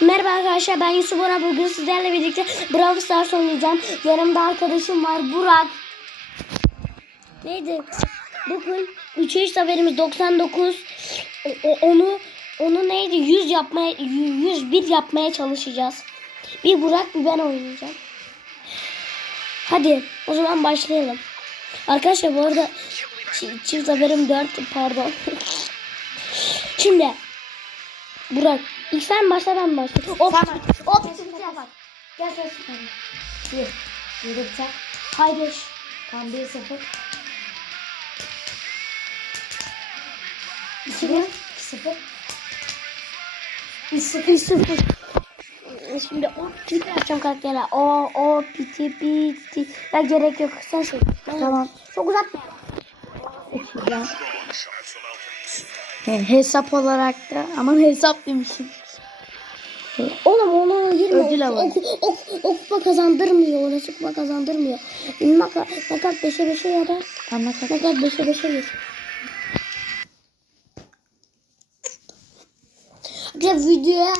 Merhaba arkadaşlar ben Yusuf Bora bugün sizlerle birlikte Brawl Stars oynayacağım. Yanımda arkadaşım var Burak. Neydi? Bugün 3 3 zaferimiz 99. O- onu onu neydi? 100 yapmaya 101 yapmaya çalışacağız. Bir Burak bir ben oynayacağım. Hadi o zaman başlayalım. Arkadaşlar bu arada çi- çift zaferim 4 pardon. Şimdi Burak ilk sen başla ben başlayayım. Hop Tamam. hop bitti yapar. Gel sen sıkalım. Bir. Yürü bıçak. Hay beş. Tam bir sıfır. İki bir. İki sıfır. Bir sıfır. Bir sıfır. Şimdi o piti yapacağım karakterler. O o piti piti. Ya gerek yok. Sen şey. Tamam. Çok uzatma. He, hesap olarak da aman hesap demişim. Oğlum ona girme. Ödül O, alın. o, o, o kupa kazandırmıyor. Orası kupa kazandırmıyor. Nakat, nakat 5'e 5'e ya da Anlatak. nakat 5'e 5'e gir. Arkadaşlar videoya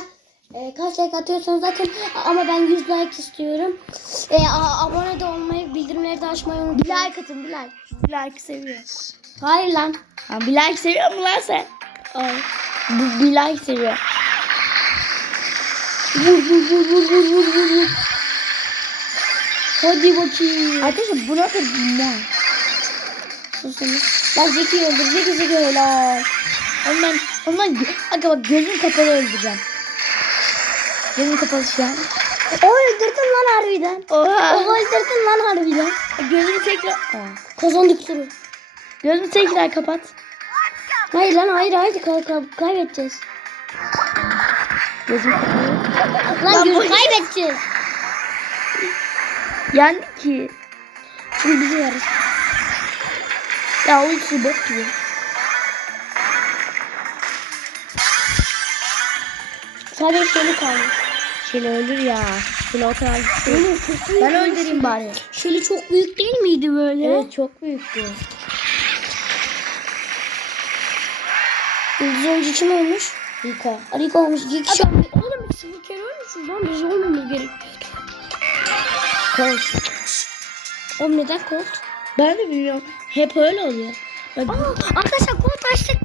e, kaç like atıyorsanız zaten ama ben 100 like istiyorum. E, a, abone de olmayı, bildirimleri de açmayı Bir unutmayın. like atın bir like. Bir like seviyor. Hayır lan. Ha, bir like seviyor mu lan sen? Ay. Bir, bir like seviyor. Vur vur vur vur vur vur vur vur. Hadi bakayım. Arkadaşlar bu nasıl ne? Susun. Ben Zeki'yi öldür. Zeki Zeki helal. Ondan, ondan Aga bak gözüm kapalı öldüreceğim. Gözüm kapalı şu an. O öldürdün lan harbiden. Oha. O öldürdün lan harbiden. Gözümü tekrar... Aa. Kazandık turu. Gözümü tekrar kapat. Hayır lan hayır hayır kay kay kaybedeceğiz. Gözüm kapalı. Lan, bu- kaybedeceğiz. Yani ki. Şimdi bizi varız. Ya o su bok gibi. Sadece şöyle kalmış. Şöyle öldür ya. Şöyle o kadar büyük. Ben öldüreyim bari. Şöyle çok büyük değil miydi böyle? Evet çok büyüktü. Yıldız önce kim olmuş? Rika. Arika olmuş. İki kişi olmuş. Sıfır kere ölmüşüz lan. Biz olmamız gerek. Kolt. Oğlum neden Colt? Ben de bilmiyorum. Hep öyle oluyor. Bak, Aa, arkadaşlar Colt açtık.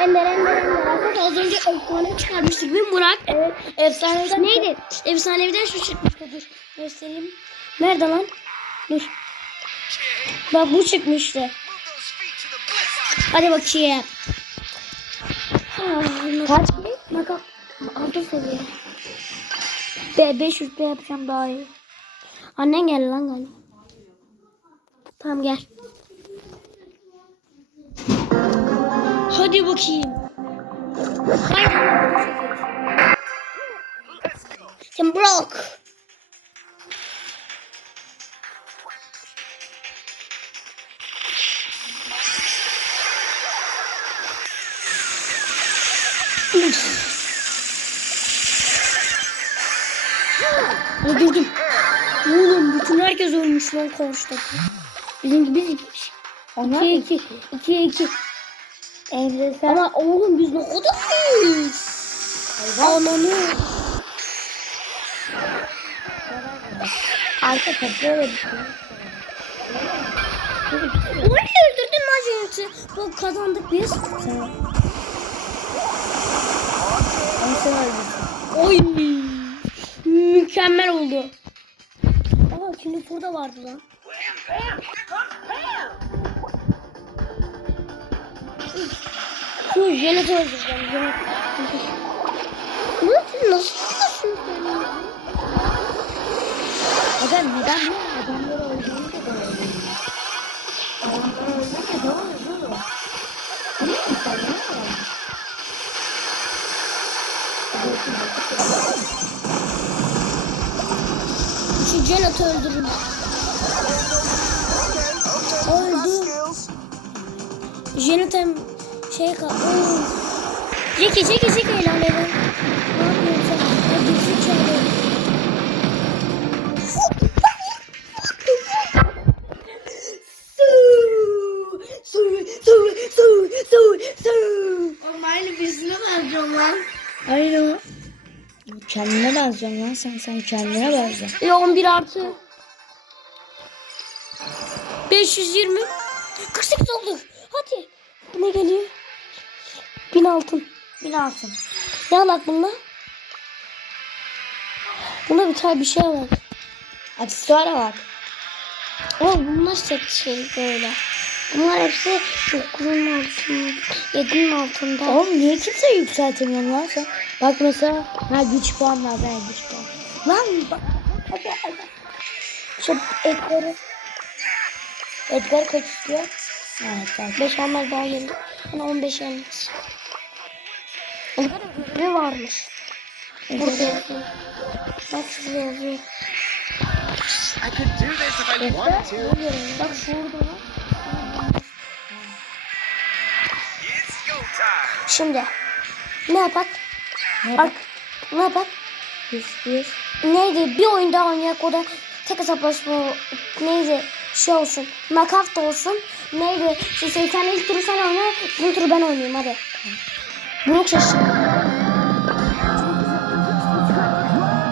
Ender Ender Ender. Arkadaşlar az önce efsane çıkarmıştık değil mi Burak? evet. Efsaneden Neydi? Efsaneviden şu çıkmıştı. Dur göstereyim. Nerede lan? Dur. Bak bu çıkmıştı. Hadi bakayım. Kaç kadar? Altı seviye. Be 5 rütbe yapacağım daha iyi. Annen gel lan galiba. Tamam gel. Hadi bakayım. Sen bırak. Öldürdüm. Oğlum bütün herkes ölmüş lan karşıdaki. Bizim biz iki kişi. Onlar İki iki. İki iki. Emre sen. Ama oğlum biz ne kadar iyiyiz. Ananı. Arka kapı öyle bir şey. Öldürdün lan Jenet'i. Bak kazandık biz. Sen. Oy. Mükemmel oldu. Aa şimdi burada vardı lan. Şu Jenet'i öldüreceğim. Jenet. Şu Janet'ı öldürün. Öldü. Janet hem şey kal. Jackie, Jackie, Jackie helal helal. Ne yapıyorsun sen? Ya Benziyorsun lan sen. Sen kendine benziyorsun. E 11 artı. 520. 48 oldu. Hadi. Bu ne geliyor? 1000 altın. Bir alsın. Ne alak bunda? Bunda bir tane bir şey var. Aksesuara bak. Ama bunlar şey böyle. Bunlar hepsi 9'un altında, 7'nin altında. Oğlum niye kimse yükseltemiyorsun lan sen? Bak mesela ha güç puanlar ben güç puan. Lan bak. Hadi hadi. Şu Edgar'ı. Edgar kaç istiyor? Evet bak. 5 almaz daha yeni. Hani 15 almaz. Ne varmış? Burada yazıyor. Bak şurada yazıyor. I could do this if I wanted to. Bak şurada var. Şimdi ne yapak? Ne Bak ne yapak? istiyor? Neydi? Bir oyun daha oynayak o da tek hesaplaşma neydi? Şey olsun. Nakaf da olsun. Neydi? Şey, şey, sen ilk turu sen oyna. Bu turu ben oynayayım hadi. Brook şaşır.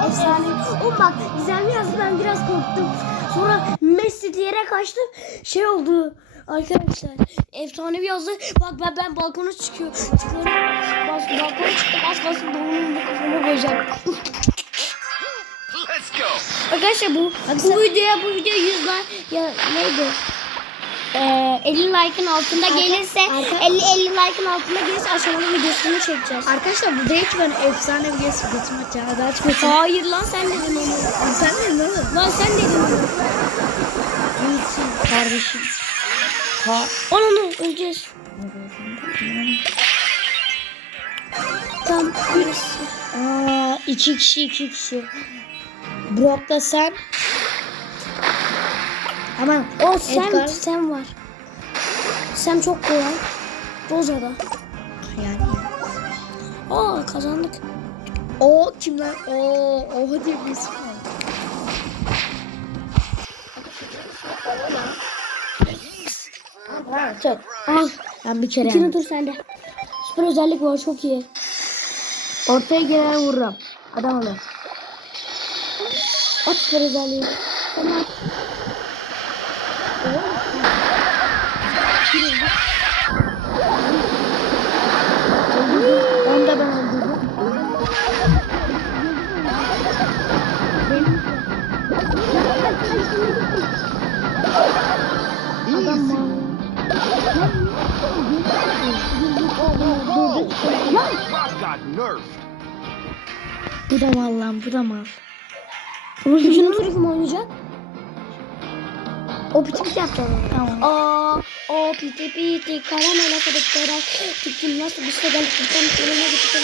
Efsane. Oğlum bak gizemli yazdı ben biraz korktum. Sonra Messi diyerek kaçtım. Şey oldu. Arkadaşlar efsane bir yazdı. Bak ben, ben balkona çıkıyor. Çıkıyorum. Bas, balkona çıktım. Az kalsın doğumun kafama koyacağım. Let's go. Arkadaşlar bu bu videoya bu video 100 like ya neydi? Ee, 50 like'ın altında gelirse 50 50 like'ın altında gelirse aşamalı videosunu çekeceğiz. Arkadaşlar bu değil ki ben efsane bir geç götüm açacağım. Hadi aç götüm. Hayır lan sen dedin onu. Sen ne lan? Lan sen dedin onu. Kardeşim. Ha. Onu öleceğiz. Tam birisi. Aa, iki kişi iki kişi. Brock'la sen. Aman. O sen Edgar. sen var. Sen çok kolay. Roza'da. Yani. Aa kazandık. O kim lan? Oo, oha diye var. Çok. Al. Ben bir kere İkinci tur sende. Süper özellik var çok iyi. Ortaya girene vururum. Adam alır. At süper özelliği. Tamam. Onu da ben öldürdüm. Rob got nerfed. Bu da mal lan bu da mal. Üçüncü turu kim oynayacak? O piti piti yapacak. Tamam. Aa, o piti piti karamela kırıklara Tüktüm nasıl bir şey geldi Tüktüm sonuna gittim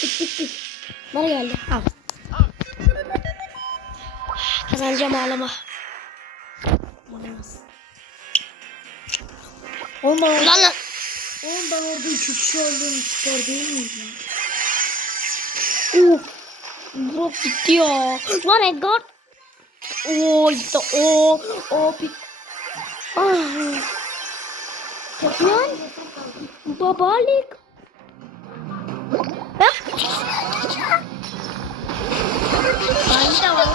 Tik tik tik Bana geldi Al. Kazanacağım ağlama Oğlum ben, Lan lan. oğlum ben orada iki kişi öldüğüm değil miyim? Uf Bro gitti ya. Lan Edgar. Oo gitti o. O pit. Ah. Lan. Babalik. Ben de var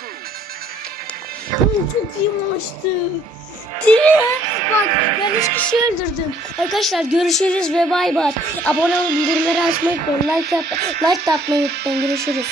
groove. Oğlum çok iyi maçtı. Mi? Bak ben üç kişi öldürdüm. Arkadaşlar görüşürüz ve bay bay. Abone olup bildirimleri açmayı unutmayın. Like, yap, like atmayı unutmayın. Görüşürüz.